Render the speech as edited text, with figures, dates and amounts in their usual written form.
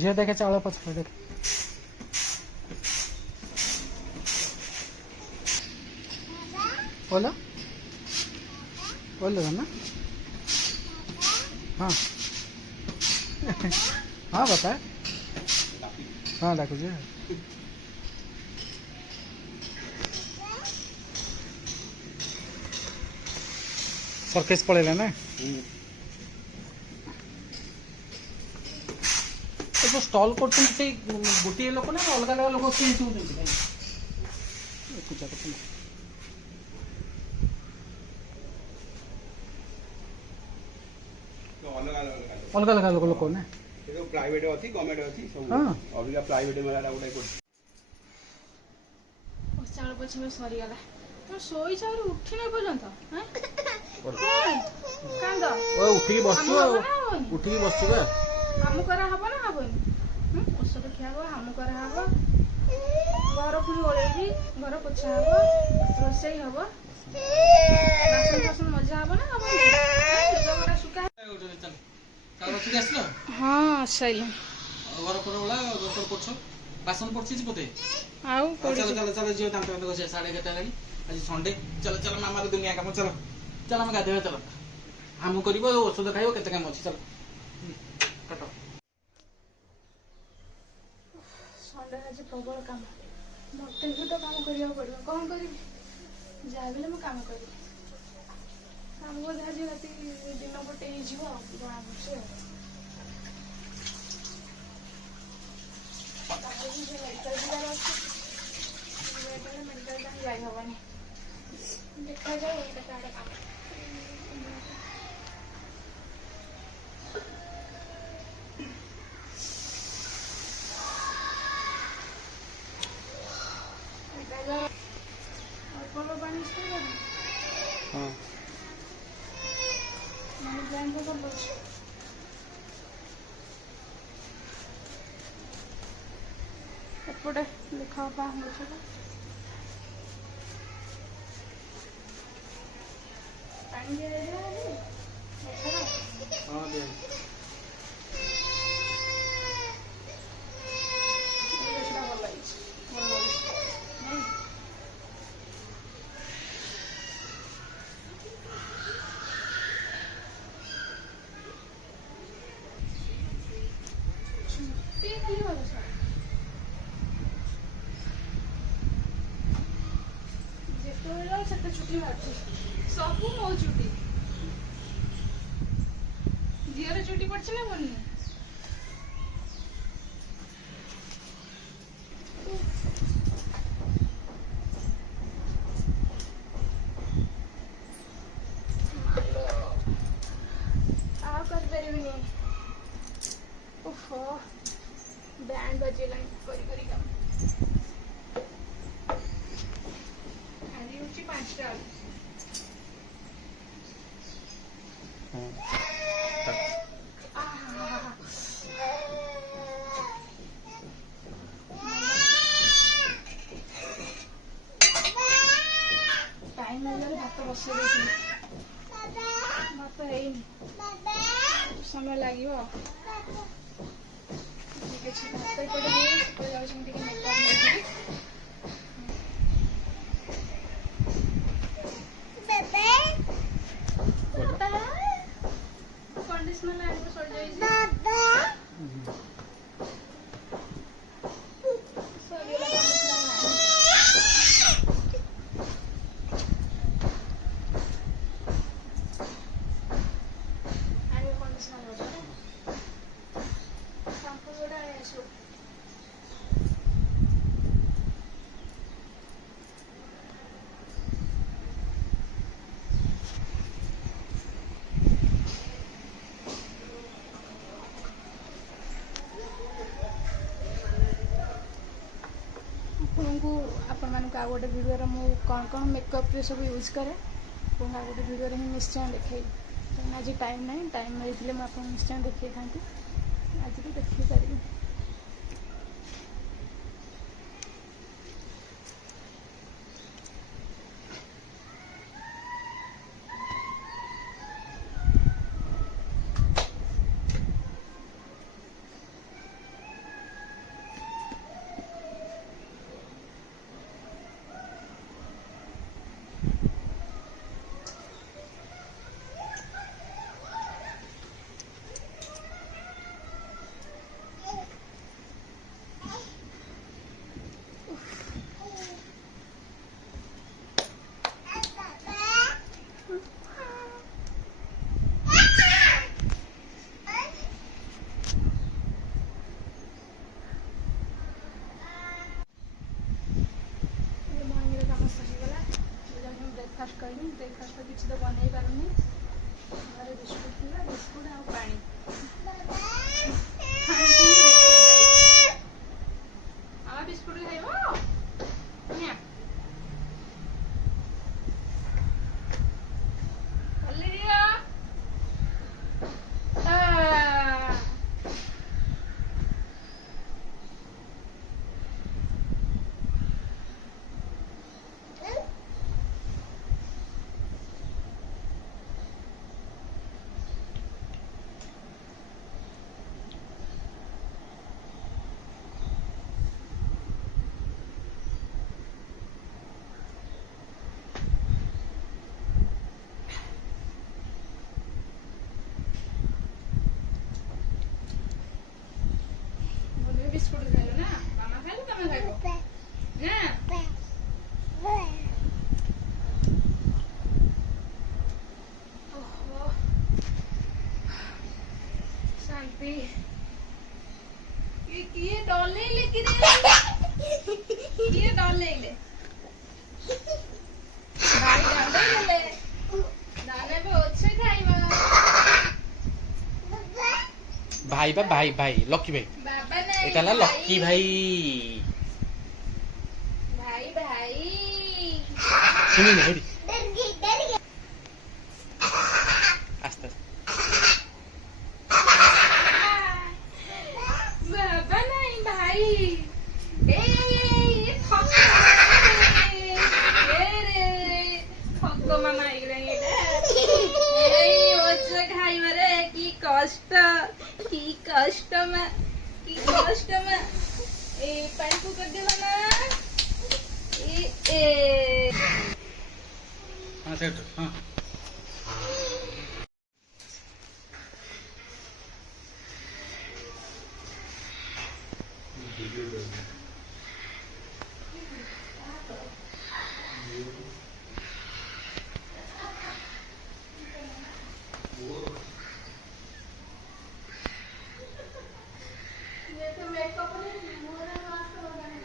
झील देखे चावल पछाड़ देख बोलो बोलो ना हाँ हाँ बता हाँ डाकू सर्केस पड़ेगा ना जो स्टॉल कर गोटे लोक ना अलग अलग लोक अलग अलग लोक लोक ना प्राइवेट अछि गवर्नमेंट अछि सब हां अबिका प्राइवेट मेला गोटे को चाल पछ में सरी गला तो सोई चाउ उठी नै पर्यंत हैं कांद ओ उठी बसु उठी बसु बा हम करा हबो ना हबोनी औषध खियाबो हम करा हबो घर पुरी ओळेबी घर पोछा हबो रोसई हबो बासन बासन मजा हबो ना हबो लुगापटा सुका चल चल रखी आसलो हां सही घर पर ओला घर पोछ बासन पड़छि पते आउ चल चल चल जियो दांत दांत घसे 11:30 लागी आज संडे चल चल मामा रे दुनिया काम चल चल हम गाधे चल हम करबो औषध खाइबो केते काम अछि चल कट संडे आज प्रबल काम मते भी तो काम करिया पड़िबो कोन करिबी जाबिले म काम करिबी काम को धाजी राती दिन पटे ही जीव जଣା पड़छे मेडिकल जाई हबनी देखा जाए काम हां मैंने प्लान तो कर लो एपटे लिखा पा मुझे पानी दे दे हां दे छुट्टी मारती सब मो छुट्टी झीर छुट्टी पड़ी ना बोलनी बैंड बजे करी करी काम खाली होची 5टा टाइम भात बसई देती भात है समय लगे भात पड़े कंडीशनर सड़ आपण मानक आ गोटे वीडियो मु कौन कौन मेकअप रे सब यूज करे पुनः आ गोटे वीडियो ही निश्चय देखई तो आज टाइम नहीं टाइम मिलते मुझे आपको निश्चय देखी था आज भी देखी पारि କିଛି ତ ବନେଇ ପାରୁନି। ଘରେ ବିସ୍କୁଟ ଥିଲା, ବିସ୍କୁଟ ଆଉ ପାଣି। ମାମା ବିସ୍କୁଟ ଖାଇବ? ନିଆ। ଅଲିରିଆ। ବିସ୍କୁଟ ଖାଇବ ନା? ମାମା ଖାଇଲେ ତମେ ଖାଇବ ନା? ଓହୋ ଶାନ୍ତି। କିଏ ଡଲେଇଲେ କିଏ ଡଲେଇଲେ? ଭାଇ ଡଲେଇଲେ। ଦାନା ଏବେ ଅଛି ଖାଇବା। भाई बा भाई भाई लकी भाई बाबा नहीं এটা হলো লকি ভাই भाई भाई শুনি না হেডি আস্তে बाबा नहीं भाई ए ठक्को मामा आइगलानी ओछे खाइबारे की कष्ट में ए पानी कर दे मामा ए हां सेट हां ये तो मेकअप नहीं मोरा मास्क लगाने